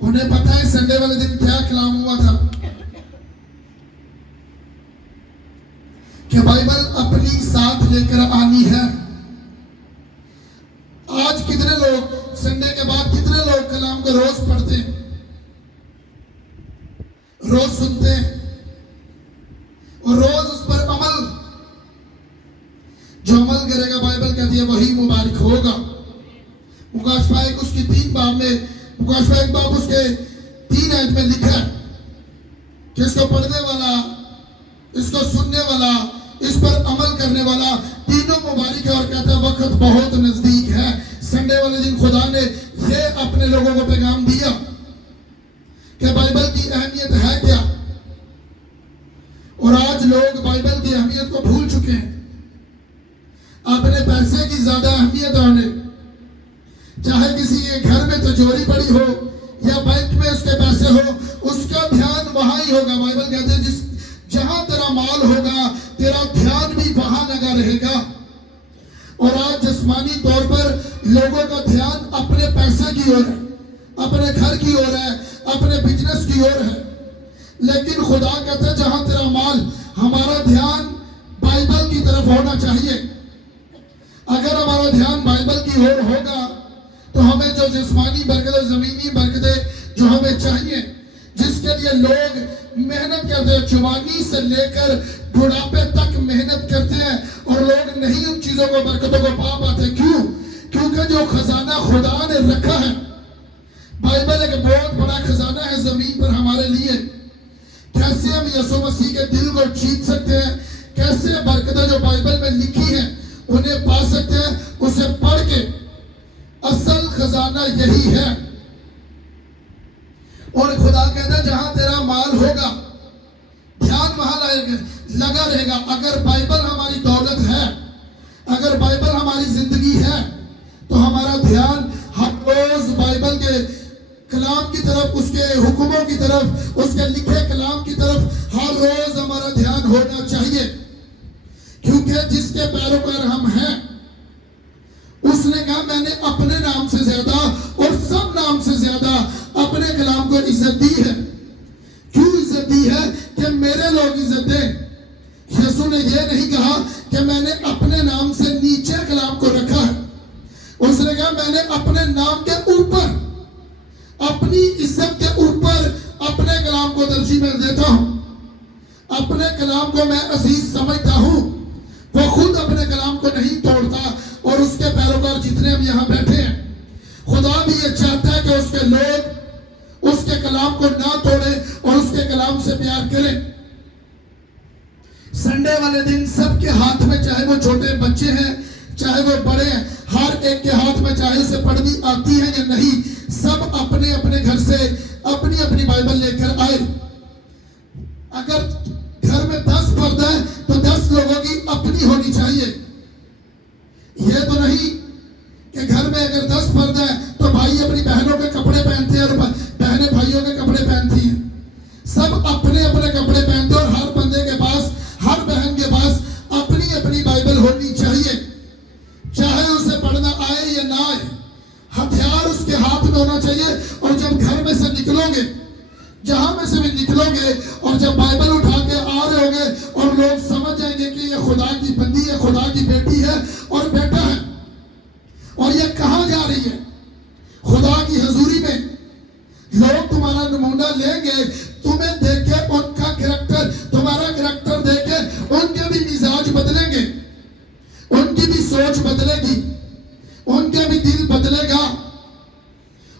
उन्हें पता है संडे वाले दिन क्या कलाम हुआ था कि बाइबल अपनी साथ लेकर आनी है। आज कितने लोग संडे के बाद कितने लोग कलाम को रोज पढ़ते हैं, रोज सुनते हैं और रोज उस पर अमल, जो अमल करेगा बाइबल कहती है वही मुबारक होगा। मुकाशफा एक उसकी 3 बाब में, मुकाशफा 1 बाब उसके 3 आयत में लिखा है कि इसको पढ़ने वाला, इसको सुनने वाला, इस पर अमल करने वाला तीनों मुबारक है। और कहता है वक्त बहुत नजदीक है। संडे वाले दिन खुदा ने ये अपने लोगों को पैगाम दिया कि बाइबल की अहमियत है क्या, और आज लोग बाइबल की अहमियत को भूल चुके हैं। अपने पैसे की ज्यादा अहमियत है उन्हें, चाहे किसी के घर में तिजोरी पड़ी हो या बैंक में उसके पैसे हो, उसका ध्यान वहां ही होगा। बाइबल कहते हैं जिस जहां तेरा माल होगा तेरा ध्यान भी वहां लगा रहेगा। और आज जिस्मानी तौर पर लोगों का ध्यान अपने पैसे की ओर है, अपने घर की ओर है, अपने बिजनेस की ओर है। लेकिन खुदा कहते हैं जहां तेरा माल, हमारा ध्यान बाइबल की तरफ होना चाहिए। अगर हमारा ध्यान बाइबल की ओर होगा तो हमें जो जिस्मानी बरकतें, जमीनी बरकतें जो हमें चाहिए, जिसके लिए लोग मेहनत करते हैं, जवानी से लेकर बुढ़ापे तक मेहनत करते हैं और लोग नहीं उन चीजों को, बरकतों को पा पाते। क्यों? क्योंकि जो खजाना खुदा ने रखा है, बाइबल एक बहुत बड़ा खजाना है जमीन पर हमारे लिए। कैसे हम यीशु मसीह के दिल को जीत सकते हैं, कैसे बरकतें जो बाइबल में लिखी हैं उन्हें पा सकते हैं, उसे पढ़ के। असल खजाना यही है। और खुदा कहता है जहां तेरा माल होगा ध्यान वहां लगा रहेगा। अगर बाइबल हमारी दौलत है, अगर बाइबल हमारी जिंदगी है, तो हमारा ध्यान हर रोज बाइबल के कलाम की तरफ, उसके हुक्मों की तरफ, उसके लिखे कलाम की तरफ हर रोज हमारा ध्यान होना चाहिए। क्योंकि जिसके पैरोकार हम हैं, उसने कहा मैंने अपने नाम से ज्यादा और सब नाम से ज्यादा अपने कलाम को इज्जत दी है। क्यों इज्जत दी है? कि मेरे लोग इज्जत दें। यीशु ने यह नहीं कहा कि मैंने अपने नाम से नीचे कलाम को रखा है, उसने कहा मैंने अपने नाम के ऊपर, अपनी इज्जत के ऊपर अपने कलाम को तरजीह में देता हूं। अपने कलाम को मैं अजीज समझता हूं। वो खुद अपने कलाम को नहीं तोड़ता और उसके पैरोकार जितने हम यहां बैठे हैं, खुदा भी ये चाहता है कि उसके लोग उसके कलाम को ना तोड़े और उसके कलाम से प्यार करें। संडे वाले दिन सबके हाथ में, चाहे वो छोटे बच्चे हैं चाहे वो बड़े हैं, हर एक के हाथ में, चाहे उसे पढ़नी आती है या नहीं, सब अपने अपने घर से अपनी अपनी बाइबल लेकर आए। अगर घर में 10 पर्दा है तो 10 लोगों की अपनी होनी चाहिए। यह तो नहीं कि घर में अगर 10 पर्दा है तो भाई अपनी बहनों के कपड़े पहनते हैं और बहनें भाइयों के कपड़े पहनती हैं। सब अपने अपने कपड़े पहनते हैं और हर बंदे के पास, हर बहन के पास अपनी अपनी बाइबल होनी चाहिए। चाहे उसे पढ़ना आए या ना आए, हथियार उसके हाथ में होना चाहिए। और जब घर में से निकलोगे, जहां में से भी निकलोगे, और जब बाइबल उठा के आ रहे होगे और लोग समझ जाएंगे कि ये खुदा की बंदी है, खुदा की बेटी है और बेटा है, और ये कहां जा रही है? खुदा की हजूरी में। लोग तुम्हारा नमूना लेंगे, तुम्हें देख के उनका कैरेक्टर, तुम्हारा कैरेक्टर देख के उनके भी मिजाज बदलेंगे, उनकी भी सोच बदलेगी, उनके भी दिल बदलेगा।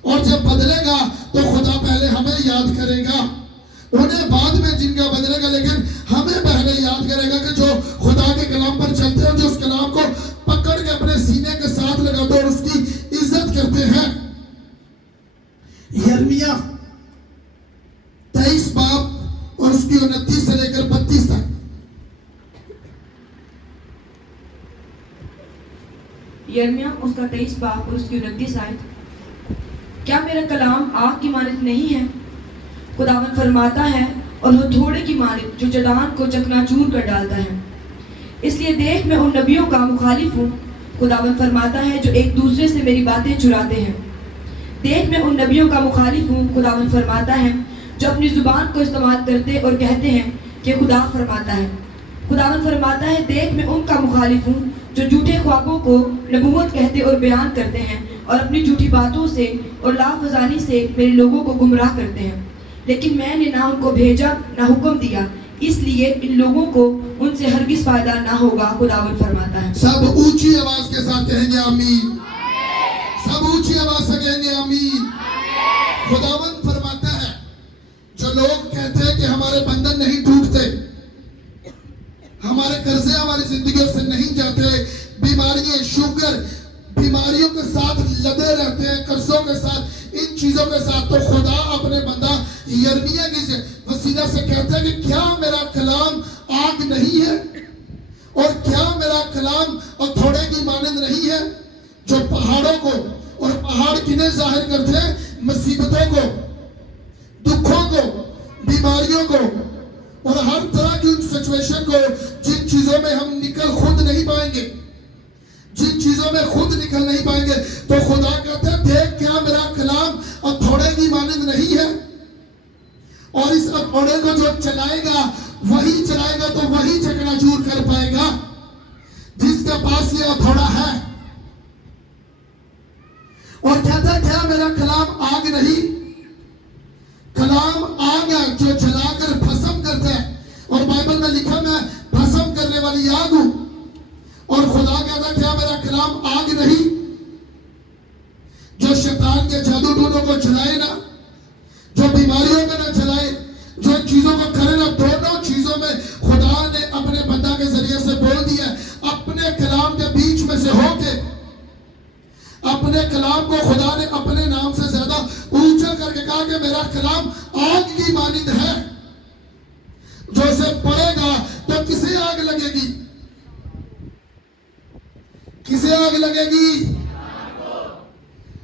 और जब बदलेगा तो खुदा पहले हमें याद करेगा, उन्हें बाद में जिनका बदलेगा, लेकिन हमें पहले याद करेगा कि जो खुदा के कलाम पर चलते हैं, जो उस कलाम को पकड़ के अपने सीने के साथ लगाते और उसकी इज्जत करते हैं। यिर्मयाह 23 बाब और उसकी 29 से लेकर 32 तक। यिर्मयाह उसका 23 बाब और उसकी 29 आयत। क्या मेरा कलाम आग की मानित नहीं है? खुदावन फरमाता है, और हथौड़े की मानित जो चट्टान को चकनाचूर कर डालता है। इसलिए देख मैं उन नबियों का मुखालिफ हूँ, खुदावन फरमाता है, जो एक दूसरे से मेरी बातें चुराते हैं। देख मैं उन नबियों का मुखालिफ हूँ, खुदावन फरमाता है, जो अपनी जुबान को इस्तेमाल करते और कहते हैं कि खुदा फरमाता है। खुदावन फरमाता है, देख मैं उनका मुखालिफ हूँ जो झूठे ख्वाबों को नबूवत कहते और बयान करते हैं और अपनी झूठी बातों से और लाफजानी से मेरे लोगों को गुमराह करते हैं। लेकिन मैंने ना उनको भेजा ना हुक्म दिया, इसलिए इन लोगों को उनसे हरगिज फायदा ना होगा, खुदावन फरमाता है। सब ऊंची आवाज के साथ कहेंगे आमीन। सब ऊंची आवाज से कहेंगे आमीन। खुदावन फरमाता है, जो लोग कहते हैं कि हमारे बंधन नहीं टूटते, हमारे कर्जे हमारी जिंदगियों से नहीं जाते, बीमारियां शुगर बीमारियों के साथ लदे रहते हैं, कर्जों के साथ, इन चीजों के साथ, तो खुदा अपने बंदा यिर्मयाह के वसीला से कहता है कि क्या मेरा कलाम आग नहीं है और क्या मेरा कलाम हथौड़े की मानंद नहीं है, जो पहाड़ों को, और पहाड़ किन्हें जाहिर करते हैं, मुसीबतों को, दुखों को, बीमारियों को और हर तरह की सिचुएशन को, जिन चीजों में हम निकल खुद नहीं पाएंगे, जिन चीजों में खुद निकल नहीं पाएंगे, तो खुदा कहता है, देख क्या मेरा कलाम हथौड़े की मानंद नहीं है, और इस हथौड़े को जो चलाएगा वही चलाएगा, तो वही चकनाचूर कर पाएगा जिसके पास ये हथौड़ा है। और कहता है, क्या मेरा कलाम आग नहीं? कलाम आग है जो जलाकर भस्म करता है, और बाइबल में लिखा मैं भस्म करने वाली आग हूं। और खुदा कहता है, क्या मेरा कलाम आग नहीं जो शैतान के जादू टोनों को जलाए ना, जो बीमारियों में ना जलाए, जो चीजों को करे ना, दोनों चीजों में खुदा ने अपने बंदा के जरिए से बोल दिया, अपने कलाम के बीच में से होके अपने कलाम को खुदा ने अपने नाम से ज्यादा ऊंचा करके कहा कि मेरा कलाम आग की मानिंद है, जो इसे पढ़ेगा तो किसे आग लगेगी? किसे आग लगेगी?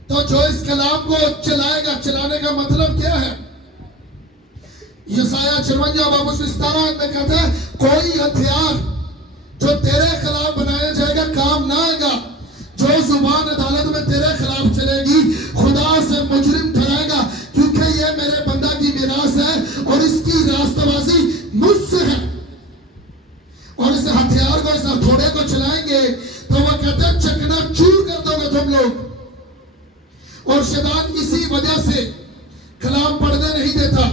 तो जो इस कलाम को चलाएगा, चलाने का मतलब क्या है? यशायाह 54 बाब 17 में कहता है, कोई हथियार जो तेरे खिलाफ बनाया जाएगा काम ना आएगा, जो जुबान अदालत में तेरे खिलाफ चलेगी खुदा से मुजरिम ठहराएगा, क्योंकि यह मेरे बंदा की मिरास है और इसकी रास्तबाजी मुझसे है। और इस हथियार को, इस हथौड़े को चलाएंगे तो वह कहते हैं, चकनाचूर कर दोगे तुम लोग। और शैतान इसी वजह से कलाम पढ़ने नहीं देता,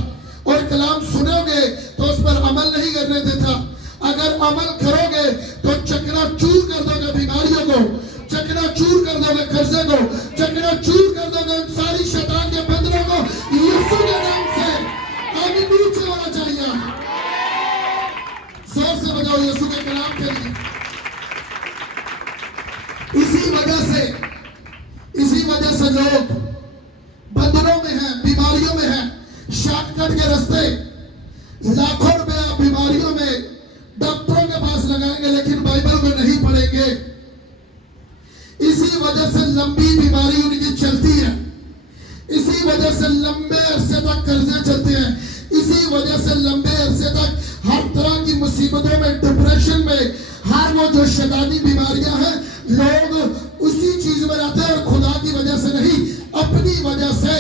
और कलाम सुनोगे तो उस पर अमल नहीं करने देता। अगर अमल करोगे तो चकनाचूर कर दोगे बीमारियों को, चकनाचूर कर दोगे कर्जे को, चकनाचूर कर दोगे सारी शैतान के बंधनों को, यीशु के नाम से। आमीन नीचे होना चाहिए, जोर से बजाओ यीशु के कलाम के लिए। इसी वजह से लोग बंधनों में हैं, बीमारियों में हैं, शॉर्टकट के रास्ते, लाखों रुपया बीमारियों में डॉक्टरों के पास लगाएंगे लेकिन बाइबल को नहीं पढ़ेंगे। इसी वजह से लंबी बीमारी उनकी चलती है, इसी वजह से लंबे अरसे तक कर्जे चलते हैं, इसी वजह से लंबे अरसे तक हर तरह की मुसीबतों में, डिप्रेशन में, हर वो जो शैतानी बीमारियां हैं, लोग उसी चीज में रहते हैं, और खुदा की वजह से नहीं, अपनी वजह से।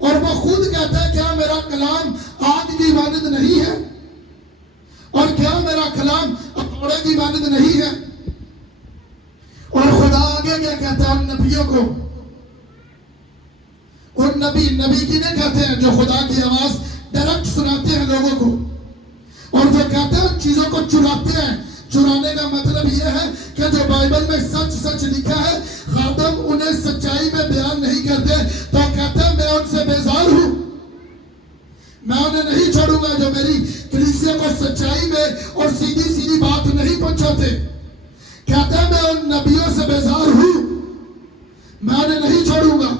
और वो खुद कहता है, क्या मेरा कलाम आग की मानंद नहीं है और क्या मेरा कलाम हथौड़े की मानंद नहीं है? और खुदा आगे क्या कहता है उन नबियों को? उन नबी किन्हें कहते हैं? जो खुदा की आवाज डायरेक्ट सुनाते हैं लोगों को, और जो कहते हैं चीजों को चुराते हैं। चुराने का मतलब यह है कि जो बाइबल में सच सच लिखा है, खादम उन्हें सच्चाई में बयान नहीं करते, तो कहते हैं मैं उनसे बेजार हूं, मैं उन्हें नहीं छोड़ूंगा जो मेरी कलीसिया को सच्चाई में और सीधी सीधी बात नहीं पहुंचाते। कहता है मैं उन नबियों से बेजार हूं, मैं उन्हें नहीं छोड़ूंगा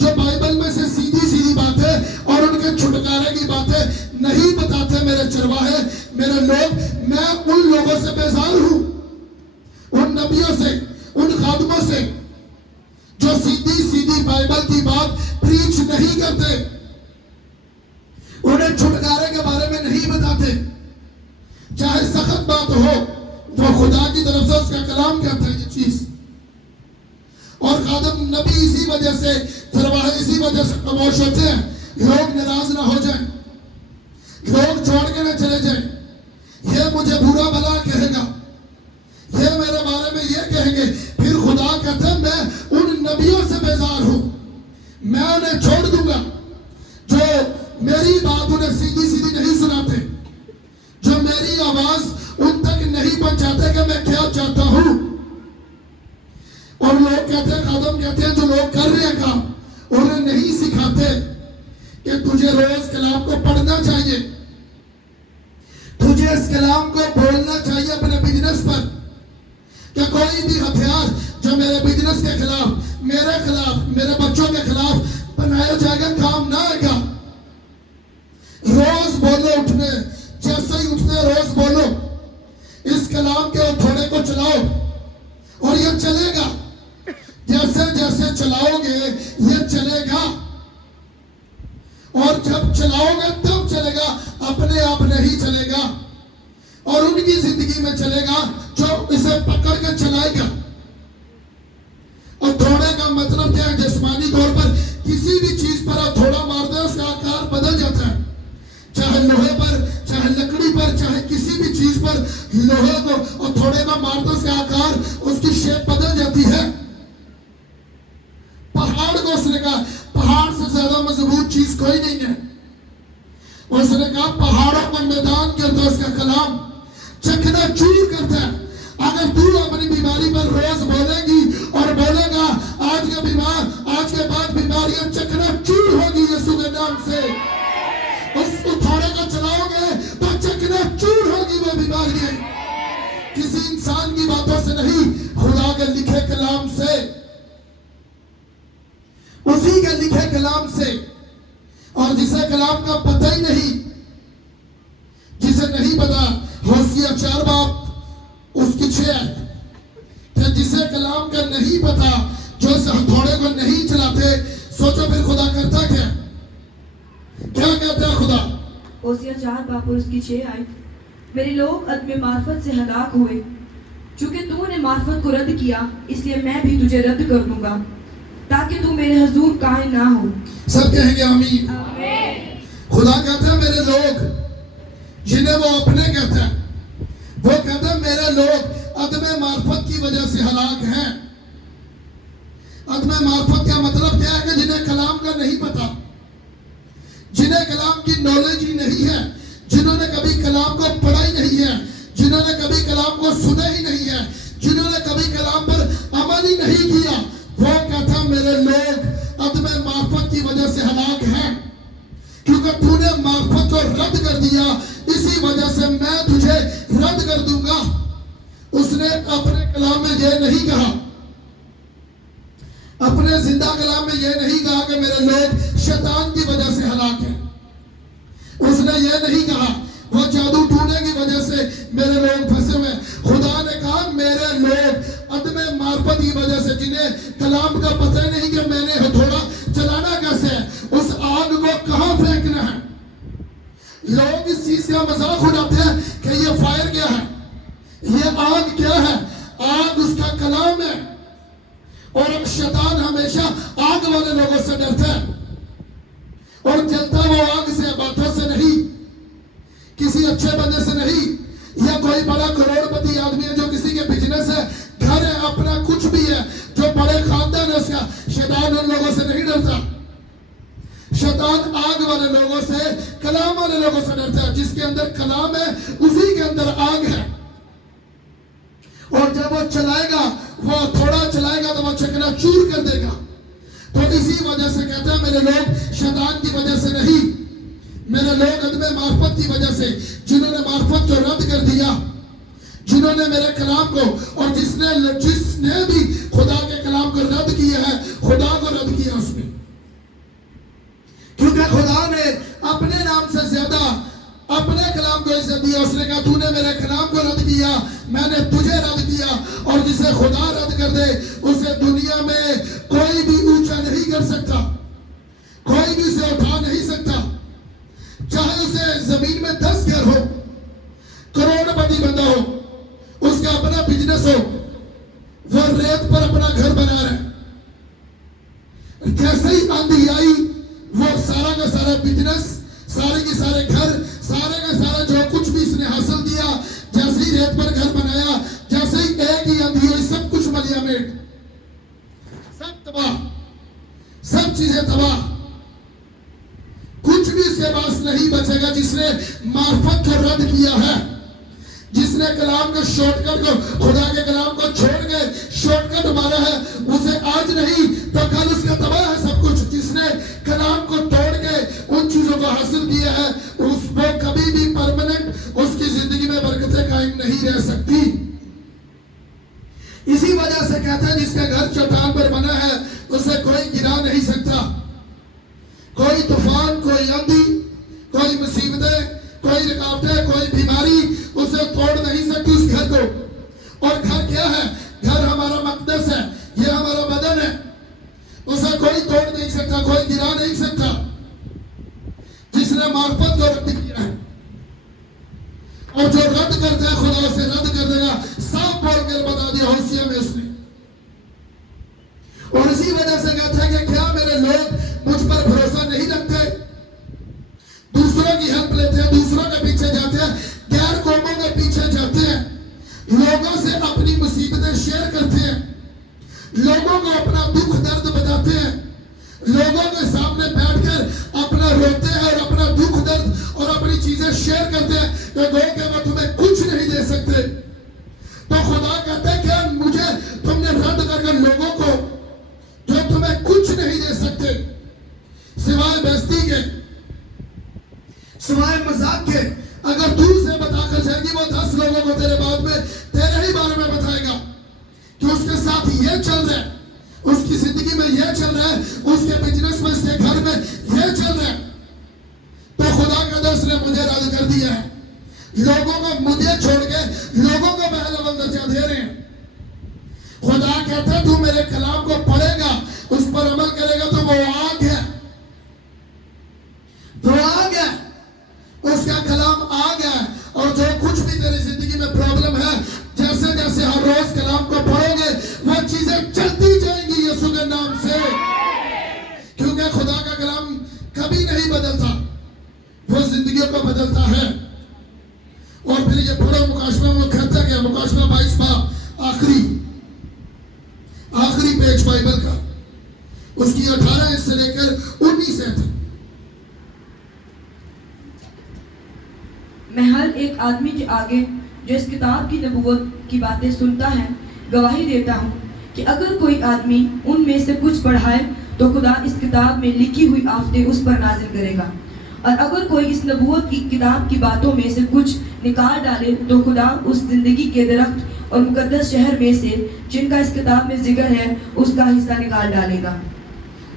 जो बाइबल में से सीधी सीधी बातें और उनके छुटकारे की बातें नहीं बताते। मेरे चरवाहे, मेरे लोग, मैं उन लोगों से बेजार हूं, उन नबियों से, उन खादमों से जो सीधी सीधी बाइबल की बात प्रीच नहीं करते, उन्हें छुटकारे के बारे में नहीं बताते। चाहे सख्त बात हो तो खुदा की तरफ से उसका कलाम कहता है ये चीज। और खादम नबी इसी वजह से फिर वह इसी वजह से खामोश होते हैं, लोग नाराज ना हो जाएं, लोग छोड़ के ना चले जाएं, ये मुझे बुरा भला कहेगा, ये मेरे बारे में ये कहेंगे। फिर खुदा कहता है मैं उन नबियों से बेजार हूं, मैं उन्हें छोड़ दूंगा जो मेरी बात उन्हें सीधी सीधी नहीं सुनाते, जो मेरी आवाज उन तक नहीं पहुंचाते कि मैं क्या चाहता हूं। और लोग कहते हैं, खादम कहते हैं, जो लोग कर रहे हैं काम उन्हें नहीं सिखाते कि तुझे रोज कलाम को पढ़ना चाहिए, तुझे इस कलाम को बोलना चाहिए अपने बिजनेस पर, कि कोई भी हथियार जो मेरे बिजनेस के खिलाफ, मेरे खिलाफ, मेरे बच्चों के खिलाफ बनाया जाएगा काम ना आएगा। रोज बोलो उठने, जैसे ही उठने रोज बोलो, इस कलाम के थोड़े को चलाओ और ये चलेगा। जैसे जैसे चलाओगे ये चलेगा, और जब चलाओगे तब चलेगा, अपने आप नहीं चलेगा। और उनकी जिंदगी में चलेगा जो इसे पकड़ के चलाएगा। और थोड़े का मतलब क्या है? जिस्मानी तौर पर किसी भी चीज पर आप थोड़ा मार दो उसका आकार बदल जाता है, चाहे लोहे पर, चाहे लकड़ी पर, चाहे किसी भी चीज पर लोहे को और थोड़े का मार दो उसका आकार, उसकी शेप बदल जाती है। पहाड़ को उसने कहा पहाड़ से ज्यादा मजबूत चीज कोई नहीं है। उसने कहा पहाड़ों पर मैदान करता उसका कलाम चकना चूर करता है। अगर तू अपनी बीमारी पर रोज बोलेगी और बोलेगा आज का बीमार, आज के बाद बीमारियां चकना चूर होगी यीशु के नाम से, उस थोड़े को चलाओगे तो चकना चूर होगी वो बीमारियां। किसी इंसान की बातों से नहीं, खुदा के लिखे कलाम से, उसी के लिखे कलाम से। और जिसे कलाम का पता ही नहीं, जिसे नहीं पता, होशिया 4 बाब उसकी 6, जिसे कलाम का नहीं पता, जो इस हथौड़े को नहीं चलाते, सोचो फिर खुदा करता क्या? क्या कहता है खुदा? होशिया 4 बाब और उसकी 6 आयत, मेरे लोग अदम मार्फत से हलाक हुए, चूंकि तूने मार्फत को रद्द किया इसलिए मैं भी तुझे रद्द कर दूंगा, ताकि तू मेरे हुजूर कायम ना हो। सब कहेंगे आमीन। खुदा कहता है मेरे लोग, जिन्हें वो अपने कहता है, वो कहता है मेरे लोग अदम मार्फत की वजह से हलाक हैं। अदम मार्फत का मतलब क्या है? कि जिन्हें कलाम का नहीं पता, जिन्हें कलाम की नॉलेज ही नहीं है, जिन्होंने कभी कलाम को पढ़ा ही नहीं है, जिन्होंने कभी कलाम को सुना ही नहीं है, जिन्होंने कभी कलाम पर अमल ही नहीं किया, वो कहता मेरे लोग अदम मार्फत की वजह से हलाक हैं। क्योंकि तूने मार्फत को रद्द कर दिया, इसी वजह से मैं तुझे रद्द कर दूंगा। उसने अपने कलाम में यह नहीं कहा, अपने जिंदा कलाम में यह नहीं कहा कि मेरे लोग शैतान की वजह से हलाक हैं। उसने यह नहीं कहा वो जादू टूने की वजह से मेरे लोग फंसे हुए। खुदा ने कहा मेरे लोग अदम मार्फत की वजह से, जिन्हें कलाम का पता ही नहीं कि मैंने हथौड़ा चलाना कैसे है, उस आग को कहां फेंकना है। लोग इस चीज का मजाक उड़ाते हैं कि ये फायर क्या है, ये आग क्या है। आग उसका कलाम है। और अब शैतान हमेशा आग वाले लोगों से डरता है, और जलता वो आग से, बातों से नहीं, किसी अच्छे बंदे से नहीं, या कोई बड़ा करोड़पति आदमी है जो किसी के बिजनेस है, घर है, अपना कुछ भी है, जो बड़े खानदान है उसका, शैतान उन लोगों से नहीं डरता। शैतान आग वाले लोगों से, कलाम वाले लोगों से डरता है। जिसके अंदर कलाम है उसी के अंदर आग है। और जब वो चलाएगा, वो थोड़ा चलाएगा तो वो चकना चूर कर देगा। तो इसी वजह से कहता है मेरे लोग शैतान की वजह से नहीं, मेरे लोग अदम मार्फत की वजह से, जिन्होंने मार्फत को रद्द कर दिया, जिन्होंने मेरे कलाम को, और जिसने भी खुदा के कलाम को रद्द किया है, खुदा को रद्द किया उसने। क्योंकि खुदा ने अपने नाम से ज्यादा अपने कलाम को इज्जत दिया। उसने कहा तूने मेरे कलाम को रद्द किया, मैंने तुझे रद्द किया। और जिसे खुदा रद्द कर दे उसे दुनिया में कोई भी ऊंचा नहीं कर सकता, कोई भी उसे उठा नहीं सकता। चाहे उसे जमीन में 10 घर हो, करोड़पति बंदा हो, उसका अपना बिजनेस हो, वो रेत पर अपना घर बना रहा है, कैसे ही हासिल किया, जैसे ही रेत पर घर बनाया, जैसे ही एक ही आंधी हुई, सब कुछ मलिया मेट, सब तबाह, सब चीजें तबाह। कुछ भी इसके पास नहीं बचेगा जिसने मार्फत को रद्द किया है, जिसने कलाम के शॉर्टकट को, खुदा के कलाम को छोड़ के शॉर्टकट मारा है, उसे आज नहीं तो कल उसका तबाह है सब कुछ। जिसने कलाम को तोड़ के उन चीजों को हासिल किया है, उसको कभी भी परमानेंट उसकी जिंदगी में बरकतें कायम नहीं रह सकती। इसी वजह से कहते हैं जिसका घर चट्टान पर बना है उसे कोई गिरा नहीं सकता। कोई तूफान, कोई आंधी, कोई मुसीबतें, कोई रुकावटें, कोई बीमारी उसे तोड़ नहीं सकती उस घर को। और घर क्या है? घर हमारा मकदस है, ये हमारा बदन है, उसे कोई तोड़ नहीं सकता, कोई गिरा नहीं सकता। जिसने मार्फत को रद्द किया है, और जो रद्द करता है खुदा उसे रद्द कर देगा, साफ बोल कर बता दिया होशिया में उसने। और इसी वजह से कहता है कि क्या मेरे लोग मुझ पर भरोसा नहीं रखते, दूसरों की हेल्प लेते हैं, दूसरों के पीछे जाते हैं, गैर कौमों के पीछे जाते हैं, लोगों से अपनी मुसीबतें शेयर करते हैं, लोगों को अपना दुख दर्द बताते हैं, लोगों के सामने बैठकर अपना रोते हैं और अपना दुख दर्द और अपनी चीजें शेयर करते हैं कि गो के वो तुम्हें कुछ नहीं दे सकते। तो खुदा कहता है क्या मुझे तुमने रद्द करके लोगों को जो तुम्हें कुछ नहीं दे सकते सिवाय बेइज्जती के, सिवाय मजाक के, अगर तू उसे बताकर जाएगी वो 10 लोगों को तेरे बाद में तेरे ही बारे में बताएगा कि उसके साथ ये चल रहा है, उसकी जिंदगी में ये चल रहा है, उसके बिजनेस में, उसके घर में ये चल रहा है। तो खुदा का दर्श ने मुझे रद्द कर दिया है, लोगों को मुझे छोड़ के लोगों को पहला अव्वल दर्जा दे रहे हैं। खुदा कहता है तू मेरे कलाम को पढ़ेगा, उस पर अमल करेगा तो वो आग है, वो आग है, उसका कलाम आ गया। और जो कुछ भी तेरी जिंदगी में प्रॉब्लम है, जैसे जैसे हर रोज कलाम को पढ़ोगे वो चीजें चलती जाएंगी यीशु के नाम से, क्योंकि खुदा का कलाम कभी नहीं बदलता, वो जिंदगियों को बदलता है। और फिर ये पढ़ो मुकाशमा में कहता क्या, मुकाशमा 22 बाब आखिरी पेज बाइबल का, उसकी 18 से लेकर 19 तक। मैं हर एक आदमी के आगे जो इस किताब की नबूवत की बातें सुनता है गवाही देता हूँ कि अगर कोई आदमी उनमें से कुछ पढ़ाए तो खुदा इस किताब में लिखी हुई आफतें उस पर नाजिल करेगा, और अगर कोई इस नबूवत की किताब की बातों में से कुछ निकाल डाले तो खुदा उस जिंदगी के दरख्त और मुकद्दस शहर में से जिनका इस किताब में जिक्र है उसका हिस्सा निकाल डालेगा।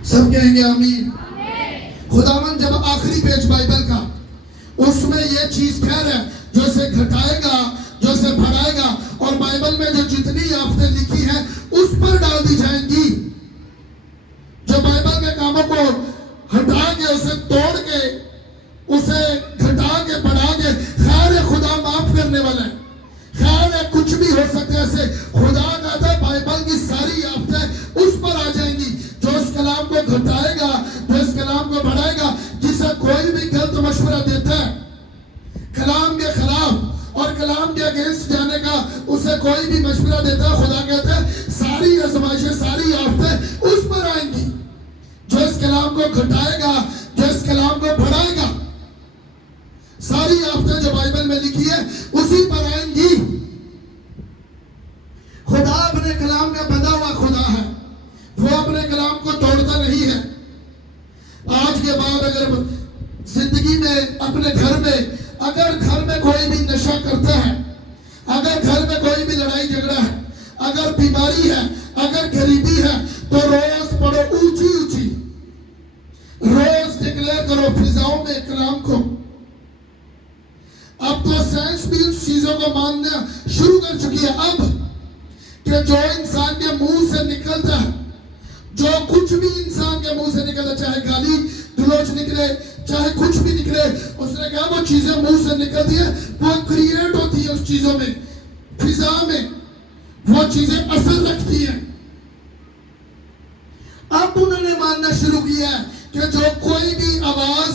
सब कहेंगे आमीन। खुदावन जब आखिरी पेज बाइबल का उसमें ये चीज कह रहा है जो इसे घटाएगा, जो इसे बढ़ाएगा, और बाइबल में जो जितनी आफतें लिखी हैं उस पर डाल दी जाएंगी। जो बाइबल के कामों को हटा के, उसे तोड़ के, उसे घटा के, बढ़ा के, खैर है खुदा माफ करने वाला है, खैर है कुछ भी हो सकता है। ऐसे खुदा कहता है बाइबल की सारी आफतें उस पर आ जाएंगी जो इस कलाम को घटाएगा, जो इस कलाम को बढ़ाएगा। जिसे कोई भी गलत मशवरा देता है कलाम के खिलाफ और कलाम के अगेंस्ट जाने का, उसे कोई भी मशवरा देता है, खुदा कहता है सारी आजमाइशें, सारी आफतें उस पर आएंगी जो इस कलाम को घटाएगा, जो इस कलाम को बढ़ाएगा। सारी आफतें जो बाइबल में लिखी है उसी पर आएंगी। खुदा अपने कलाम का बंधा हुआ खुदा है, वो अपने कलाम को तोड़ता नहीं है। आज के बाद अगर जिंदगी में, अपने घर में, अगर घर में कोई भी नशा करता है, अगर घर में कोई भी लड़ाई झगड़ा है, अगर बीमारी है, अगर गरीबी है, तो रोज पढ़ो ऊंची ऊंची, रोज डिक्लेयर करो फिजाओं में कलाम को। अब तो साइंस भी उन चीजों को मानना शुरू कर चुकी है अब कि जो इंसान के मुंह से निकलता है, जो कुछ भी इंसान के मुंह से निकलता, चाहे गाली गलौज निकले, चाहे कुछ भी निकले, उसने कहा वो चीजें मुंह से निकलती है, वो क्रिएट होती है उस चीजों में, फिजा में वो चीजें असर रखती हैं। अब उन्होंने मानना शुरू किया है कि जो कोई भी आवाज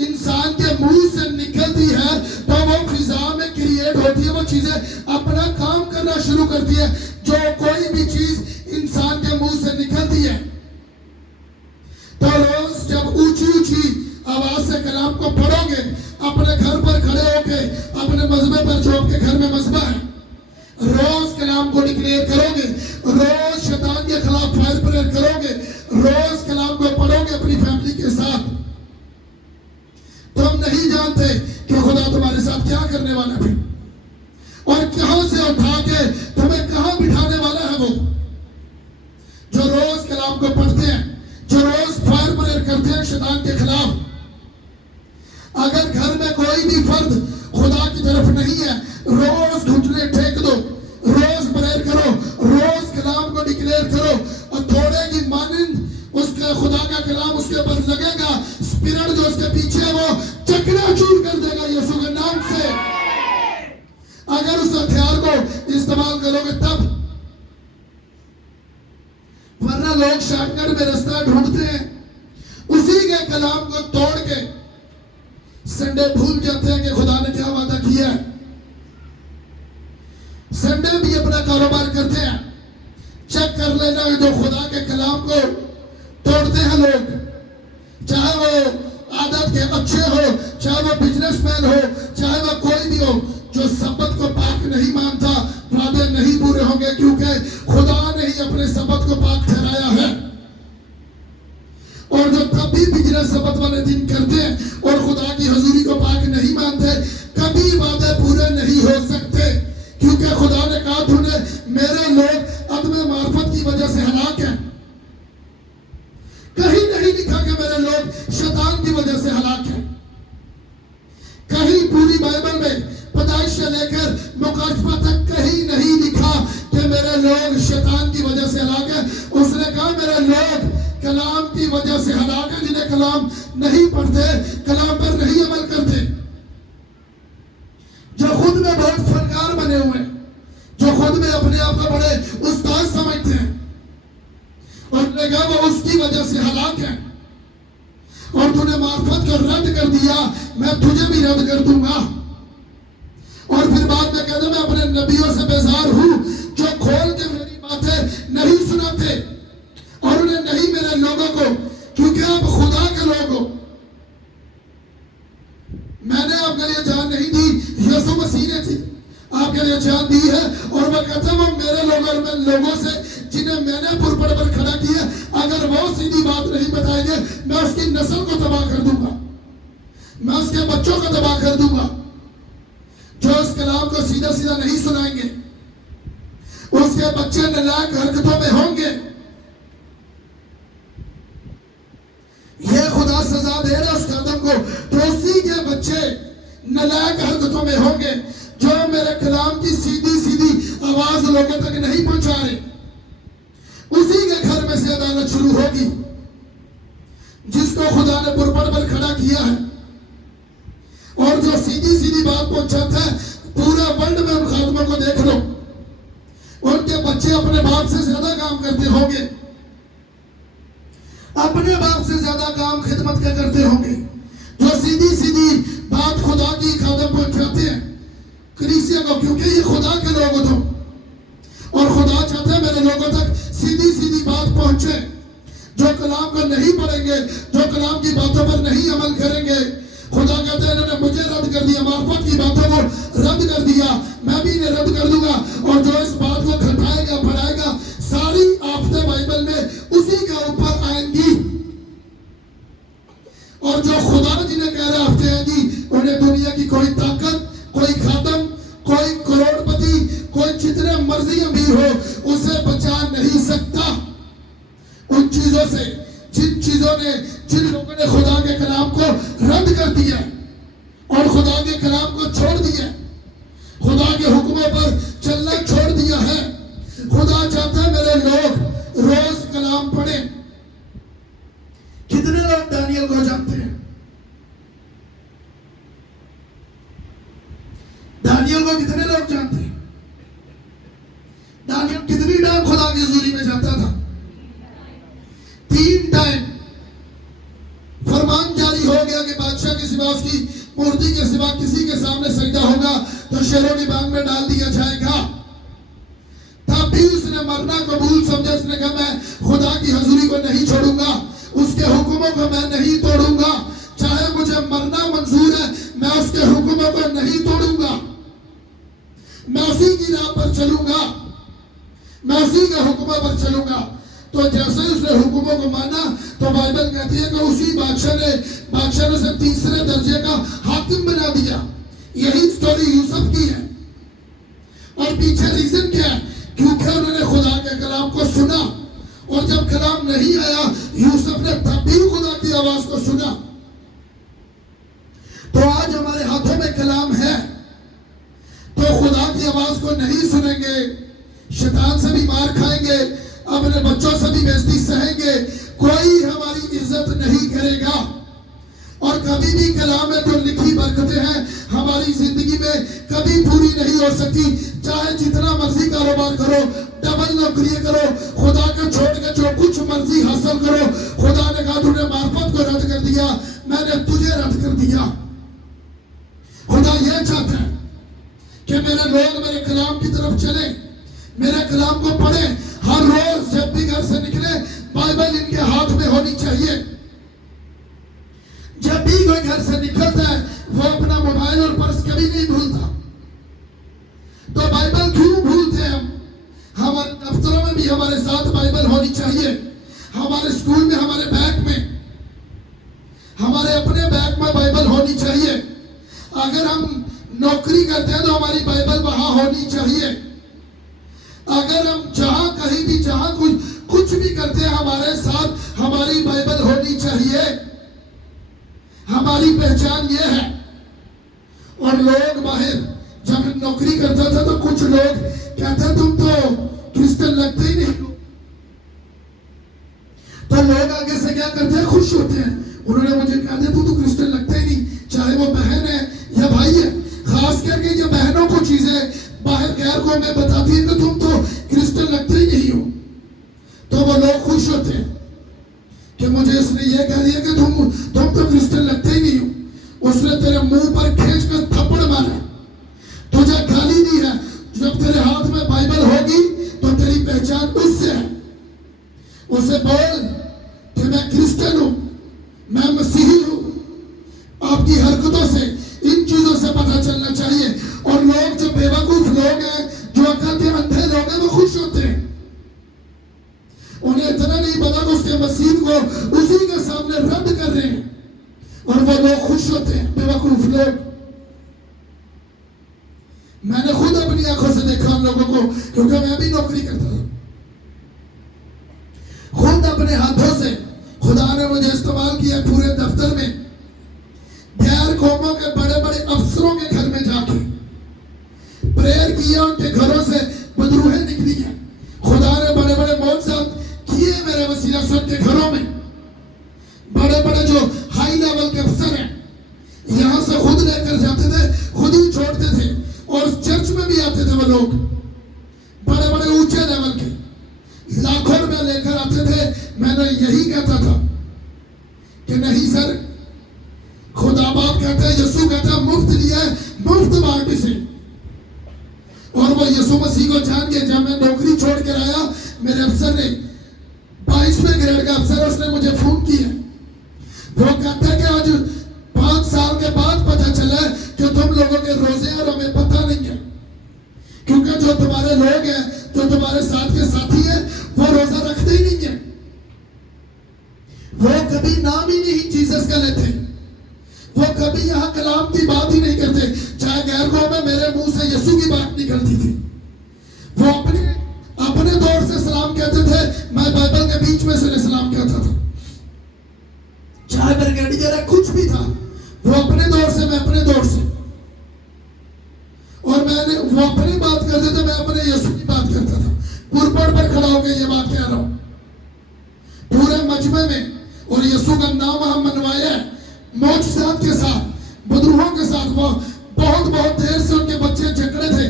इंसान के मुंह से निकलती है तो वो फिजा में क्रिएट चीजें अपना काम करना शुरू करती है। जो कोई भी चीज इंसान के मुंह से निकलती है तो रोज जब ऊंची ऊंची आवाज से कलाम को पढ़ोगे, अपने घर पर खड़े होके अपने मजबे पर जो आपके घर में मजबा है, रोज कलाम को डिक्लेयर करोगे, रोज शैतान के खिलाफ फायर प्रेयर करोगे, रोज कलाम को पढ़ोगे अपनी फैमिली के साथ, तो हम नहीं जानते कि खुदा तुम्हारे साथ क्या करने वाला है और कहां से उठा के तुम्हें कहां बिठाने वाला है। वो जो रोज कलाम को पढ़ते हैं, जो रोज फायर प्रेयर करते हैं शैतान के खिलाफ, अगर घर में कोई भी फर्द खुदा की तरफ नहीं है, रोज घुटने टेक दो, रोज प्रेयर करो, रोज कलाम को डिक्लेयर करो और थोड़े की मानंद उसका खुदा का कलाम उसके ऊपर लगेगा, स्पिरिट जो उसके पीछे है वो चकनाचूर कर देगा यीशु के नाम से। अगर उस हथियार को इस्तेमाल करोगे तब, वरना लोग शॉर्टकट में रास्ता ढूंढते हैं, उसी के कलाम को तोड़ के संडे भूल जाते हैं कि खुदा ने क्या वादा किया है। संडे भी अपना कारोबार करते हैं। चेक कर लेना जो खुदा के कलाम को तोड़ते हैं लोग, चाहे वो आदत के अच्छे हो, चाहे वो बिजनेसमैन हो, चाहे वो कोई भी हो, जो सबत को पाक नहीं मानता, वादे नहीं पूरे होंगे, क्योंकि खुदा ने ही अपने सबत को पाक ठहराया है। और जो कभी बिजनेस सबत वाले दिन करते हैं और खुदा की हजूरी को पाक नहीं मानते, कभी वादे पूरे नहीं हो सकते, क्योंकि खुदा ने कहा तूने मेरे लोग अदम मार्फत की वजह से हलाक हैं। कहीं नहीं लिखा कि मेरे लोग शैतान की वजह से हलाक हैं। कहीं पूरी बाइबल में पैदाइश से लेकर मुकाशफा तक कहीं नहीं लिखा कि मेरे लोग शैतान की वजह से हलाक हैं। उसने कहा मेरे लोग कलाम की वजह से हलाक है, जिन्हें कलाम नहीं पढ़ते, कलाम पर नहीं अमल करते, जो खुद में बहुत फनकार बने हुए हैं, जो खुद में अपने आप को बड़े उस्ताद समझते हैं, और उसने कहा वो उसकी वजह से हलाक है। और तूने मार्फत को रद्द कर दिया, मैं तुझे भी रद्द कर दूंगा। और फिर बाद में कहते मैं अपने नबियों से बेजार हूं जो खोल के मेरी बातें नहीं सुनाते और उन्हें नहीं मेरे लोगों को, क्योंकि आप खुदा के लोग हो। मैंने आपके लिए जान नहीं दी, यीशु मसीह ने थी आपके लिए जान दी है। और वह कहता वो मेरे लोगों से जिन्हें मैंने पुरपड़ पर खड़ा किया, अगर वो सीधी बात नहीं बताएंगे, मैं उसकी नस्ल को तबाह कर दूंगा, मैं उसके बच्चों को तबाह कर दूंगा। जो इस कलाम को सीधा सीधा नहीं सुनाएंगे, उसके बच्चे नालायक हरकतों में होंगे। यह खुदा सजा दे रहा उस कदम को, तो उसी के बच्चे नालायक हरकतों में होंगे जो मेरे कलाम की सीधी सीधी आवाज लोगों तक नहीं पहुंचा रहे। उसी के घर में से अदालत शुरू होगी, जिसको खुदा ने पुरपड़ पर खड़ा किया है और जो सीधी सीधी बात पहुंचाता है। पूरा वर्ल्ड में उन खादमों को देख लो, उनके बच्चे अपने बाप से ज्यादा काम करते होंगे, अपने बाप से ज्यादा काम खिदमत के करते होंगे, जो सीधी सीधी बात खुदा की खादम पहुंचाते हैं कलीसिया को, क्योंकि ये खुदा के लोग हो और खुदा चाहते हैं मेरे लोगों तक सीधी सीधी बात पहुंचे। जो कलाम को नहीं पढ़ेंगे, जो कलाम की बातों पर नहीं अमल करेंगे, खुदा कहते हैं इन्होंने मुझे रद्द कर दिया, मार्फत की बातों को रद्द कर दिया, मैं भी इन्हें रद्द कर दूंगा। और जो इस बात को घटाएगा बढ़ाएगा, सारी आफतें बाइबल में उसी के ऊपर आएंगी। और जो खुदा जिन्हें कह रहे आफतें आएंगी, उन्हें दुनिया की कोई ताकत, कोई खादम, कोई करोड़पति, कोई जितने मर्जी अमीर हो, उसे बचा नहीं सकता उन चीजों से, जिन चीजों ने, जिन लोगों ने खुदा के कलाम को रद्द कर दिया और खुदा के कलाम को छोड़ दिया, खुदा के हुक्मों पर चलना छोड़ दिया है। खुदा चाहता है मेरे लोग रोज कलाम पढ़े। कितने लोग दानियल को जानते हैं? दानियल को कितने लोग जानते हैं? दानियल कितनी टाइम खुदा की हुजूरी में जाता था? 3 टाइम। फरमान जारी हो गया कि बादशाह के सिवा, उसकी मूर्ति के सिवा किसी के सामने सजदा होगा तो शेरों की बाग में डाल दिया जाएगा। तब भी उसने मरना कबूल समझा। उसने कहा मैं खुदा की हजूरी को नहीं छोड़ूंगा, उसके हुक्मों को मैं नहीं तोड़ूंगा, चाहे मुझे मरना मंजूर है, मैं उसके हुक्मों को नहीं तोड़ूंगा, मैं उसी की राह पर चलूंगा, मैं उसी के हुक्मों पर चलूंगा। तो जैसे ही उसने हुक्मों को माना तो बाइबल कहती है कि उसी बादशाह ने उसे तीसरे दर्जे का हाकिम बना दिया। यही स्टोरी यूसुफ की है। और पीछे रीजन क्या है? क्योंकि उन्होंने खुदा के कलाम को सुना, और जब कलाम नहीं आया यूसुफ ने तब भी खुदा की आवाज को सुना। तो आज हमारे हाथों में कलाम है, तो खुदा की आवाज को नहीं सुनेंगे, शैतान से भी मार खाएंगे, अपने बच्चों से भी बेइज्जती सहेंगे, कोई हमारी इज्जत नहीं करेगा। और कभी भी कलाम में जो लिखी बरकतें हैं हमारी जिंदगी में कभी पूरी नहीं हो सकती। चाहे जितना मर्जी कारोबार करो, डबल नौकरी करो, खुदा को छोड़ के जो कुछ मर्जी हासिल करो, खुदा ने कहा तूने मार्फत को रद्द कर दिया, मैंने तुझे रद्द कर दिया। खुदा यह चाहता है कि मेरे लोग मेरे कलाम की तरफ चले, मेरे कलाम को पढ़े। हर रोज जब भी घर से निकले बाइबल इनके हाथ में होनी चाहिए। जब भी कोई घर से निकलता है वो अपना मोबाइल और पर्स कभी नहीं भूलता। तो बाइबल क्यों भूलते हैं हम? हमारे दफ्तरों में भी हमारे साथ बाइबल होनी चाहिए, हमारे स्कूल में, हमारे बैग में, हमारे अपने बैग में बाइबल होनी चाहिए। अगर हम नौकरी करते हैं तो हमारी बाइबल वहां होनी चाहिए। अगर हम जहां कहीं भी जहां कुछ भी करते हैं हमारे साथ हमारी बाइबल होनी चाहिए। हमारी पहचान ये है। और लोग बाहर जब हम नौकरी करता था तो कुछ लोग कहते तुम तो क्रिश्चियन लगते ही नहीं हो, तो लोग आगे से क्या करते हैं, खुश होते हैं। उन्होंने मुझे कहा था तू तो क्रिश्चियन लगता ही नहीं, चाहे वो बहन है या भाई है। खास करके ये बहनों को चीजें बाहर गैर को मैं बताती है कि तुम तो क्रिश्चियन लगते ही नहीं हो, तो वो लोग खुश होते हैं कि मुझे इसने ये कह दिया कि तुम तो क्रिश्चियन लगते ही नहीं हो। उसने तेरे मुंह पर खींच कर थप्पड़ मारा, तुझे गाली दी है। जब तेरे हाथ में बाइबल होगी तो तेरी पहचान उससे है। उसे बोल कि मैं क्रिश्चियन हूं, मैं मसीही हूं। आपकी हरकतों से इन चीजों से पता चलना चाहिए। और लोग जो बेवकूफ लोग हैं, जो अकल के अंधे लोग हैं, वो खुश होते हैं। उन्हें इतना नहीं पता कि उसके मसीह को उसी के सामने रद्द कर रहे हैं, और वो लोग खुश होते हैं, बेवकूफ लोग। मैंने खुद अपनी आंखों से देखा उन लोगों को, क्योंकि मैं भी नौकरी करता था। खुद अपने हाथों से खुदा ने मुझे इस्तेमाल किया पूरे दफ्तर में, गैर कौमों के बड़े बड़े अफसरों के घर में जाके प्रेयर किया, उनके घरों से बदरूहें निकली हैं। खुदा ने बड़े बड़े मौजज़ात किए मेरे वसीला से उनके घरों में। बड़े बड़े जो हाई लेवल के अफसर हैं यहां से खुद लेकर जाते थे, खुद ही छोड़ते थे, और चर्च में भी आते थे। वो लोग बड़े बड़े ऊंचे लेवल के लाखों रुपया लेकर आते थे। मैंने यही कहता था कि नहीं सर, खुदा बाप कहते हैं, यीशु कहता है मुफ्त लिया है, मुफ्त बांट इसे। और वो यीशु मसीह को जान के जब मैं नौकरी छोड़ कर आया, मेरे अफसर ने 22वें ग्रेड का अफसर, उसने मुझे फोन किया। वो कहता है कि आज 5 साल के बाद पता चला कि तुम लोगों के रोजे और हमें पता नहीं है, क्योंकि जो तुम्हारे लोग हैं, जो तुम्हारे साथ के साथी हैं, वो रोजा रखते ही नहीं है। वो कभी नाम ही नहीं जीसस का लेते, वो कभी यहाँ कलाम की बात ही नहीं करते। चाहे गैर कौम में मेरे मुंह से यीशु की बात निकलती थी, वो अपने दौर से सलाम कहते थे, मैं बाइबल के बीच में से सलाम कहता था। चाहे ब्रिगेडियर है, कुछ भी था, वो अपने दौर से, मैं अपने दौर से। और वो अपनी बात करते थे, मैं अपने यीशु की बात करता था। पुरपड़ पर खड़ा होकर ये बात कह रहा हूं पूरे मजमे में। और यीशु का नाम हम मनवाया है मौजज़ात के साथ, बदरूहों के साथ। वो बहुत देर से उनके बच्चे झगड़े थे,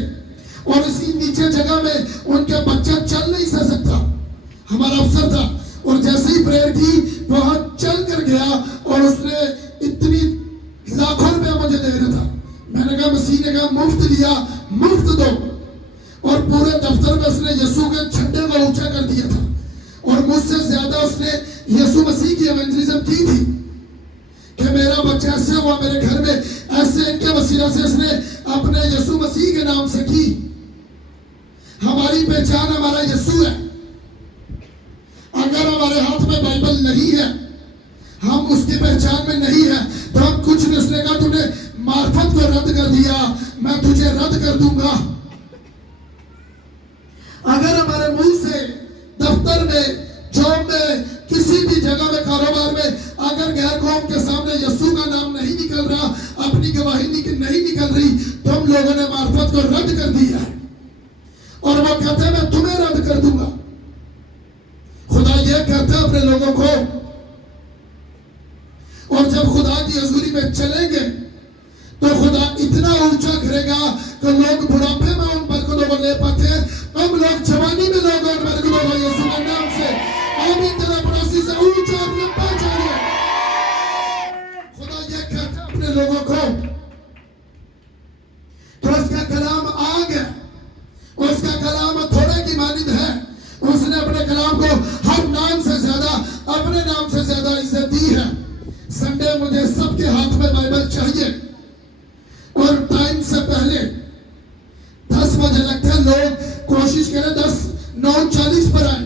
और इसी नीचे जगह में उनके बच्चा चल नहीं सकता। हमारा अफसर था, और जैसे ही प्रेयर की वहां चल कर गया, और उसने इतनी लाखों रुपया मुझे दे रहा था। मैंने कहा मसीह ने कहा मुफ्त दिया, मुफ्त दो। और पूरे दफ्तर में उसने यीशु के झंडे को ऊंचा कर दिया था, और मुझसे ज्यादा उसने यीशु मसीह की एवेंजलिज्म की थी कि मेरा बच्चा ऐसे हुआ मेरे घर में, ऐसे इनके वसीला से इसने अपने यीशु मसीह के नाम से की। हमारी पहचान हमारा यीशु है। अगर हमारे हाथ में बाइबल नहीं है, हम उसकी पहचान में नहीं है, तो हम कुछ नहीं। उसने कहा तूने मार्फत को रद्द कर दिया, मैं तुझे रद्द कर दूंगा। अगर हमारे मुंह से दफ्तर में, जॉब में, किसी भी जगह में, कारोबार में अगर गैर कौम के सामने यीशु का नाम नहीं निकल रहा, अपनी गवाही नहीं निकल रही, तो हम लोगों ने मार्फत को रद्द कर दिया है। और वो कहते हैं मैं तुम्हें रद्द कर दूंगा। खुदा ये कहता है अपने लोगों को। और जब खुदा की हजूरी में चलेंगे तो खुदा इतना ऊंचा करेगा कि लोग बुढ़ापे में उन बरकतों को ले पाते हैं, हम लोग जवानी में लोग उन बरकतों को यीशु के नाम से आमीन तेरा पड़ोसी से ऊंचा और लंबा चाहिए। खुदा ये कहता है अपने लोगों को। तो उसका कलाम आग है, उसका कलाम थोड़े की मानिंद है। उसने अपने कलाम को हर नाम से ज्यादा, अपने नाम से ज्यादा इज्जत दी है। संडे मुझे सबके हाथ में बाइबल चाहिए, और टाइम से पहले 10 बजे लगता है, लोग कोशिश करें 9:40 पर आए,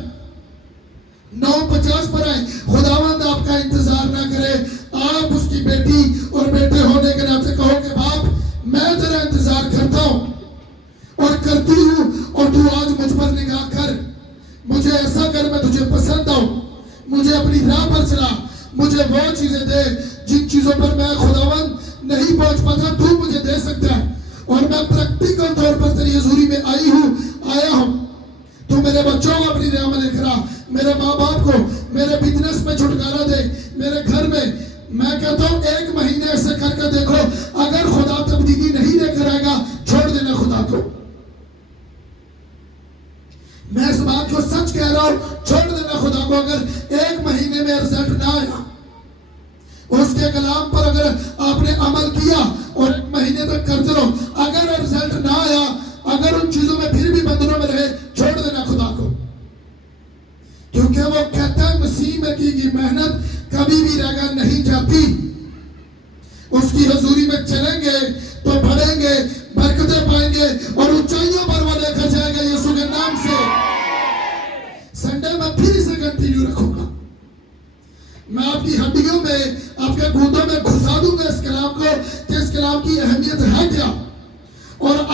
9:50 पर आए। खुदावंद आपका इंतजार ना करे। आप उसकी बेटी और बेटे होने के नाते कहो कि बाप मैं तेरा इंतजार करता हूं और करती हूं, और तू आज मुझ पर निगाह कर, मुझे ऐसा कर मैं तुझे पसंद आऊं, मुझे अपनी राह पर चला, मुझे वो चीजें दे जिन चीजों पर मैं खुदावंद नहीं पहुंच पाता, तू मुझे दे सकता है। और मैं प्रैक्टिकल तौर पर तेरी हजूरी में आया हूं। तू मेरे बच्चों को अपनी राह में लेकर आ, मेरे माँ बाप को मेरे बिजनेस में छुटकारा दे, मेरे घर में। मैं कहता हूं 1 महीने ऐसे करके देखो, अगर खुदा तब्दीली नहीं लेकर आएगा, छोड़ देना खुदा को। मैं इस बात को सच कह रहा हूं, छोड़ देना खुदा को। अगर 1 महीने में रिजल्ट ना आया, उसके कलाम पर अगर आपने अमल किया और 1 महीने तक करते रहो, अगर रिजल्ट ना आया, अगर उन चीजों में फिर भी बंधनों में रहे, छोड़ देना खुदा को। क्योंकि वो कहता है मसीह में की गई मेहनत कभी भी रगा नहीं जाती। उसकी हजूरी में चलेंगे तो बढ़ेंगे, बरकतें पाएंगे और ऊंचाइयों पर वो लेकर जाएगा यीशु के नाम से। संडे में फिर इसे कंटिन्यू रखूंगा। मैं आपकी हड्डियों में, आपके गूदों में घुसा दूंगा इस कलाम को कि इस कलाम की अहमियत है क्या। और